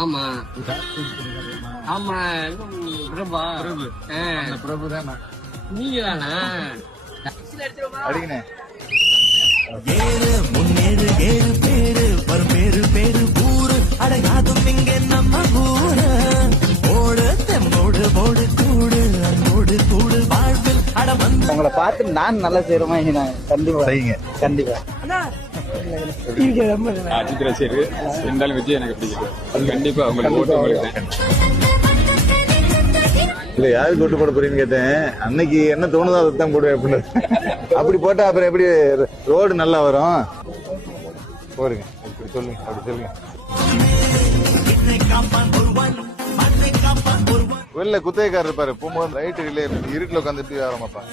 ஆமா ஆமா பிரபா பிரபு தான் நீங்க தானா அடிங்கண்ணே. ஏழு முன்னேழு ஏழு பேரு வரும் பேரு பேரு ஊரு அடங்காதும் இங்க நம்ம ஊரு ஓடு தெம்மோடு போடு கூடு அன்போடு கூடு வாழ்வில் அட வந்து உங்களை பார்த்து நான் நல்லா செய்யறோமா கண்டிப்பா செய்யுங்க. கண்டிப்பா அஜித் ரசிகர் இருந்தாலும் விஜய் எனக்கு பிடிக்குது. கண்டிப்பா உங்களுக்கு ஓட்டு உங்களுக்கு. இல்ல யாருக்கு ஓட்டு போட போறீங்கன்னு கேட்டேன். அன்னைக்கு என்ன தோணுதோ அதைத்தான் போடுவேன் அப்படின்னு. அப்படி போட்டா அப்புறம் எப்படி ரோடு நல்லா வரும்? போடுங்க, இப்படி சொல்லுங்க, அப்படி சொல்லுங்க. வெளில குத்தகைக்காரர் இருப்பாரு, போகும்போது ரைட்டு இல்ல இருட்டுல உட்காந்துட்டு ஆரம்பிப்பாங்க.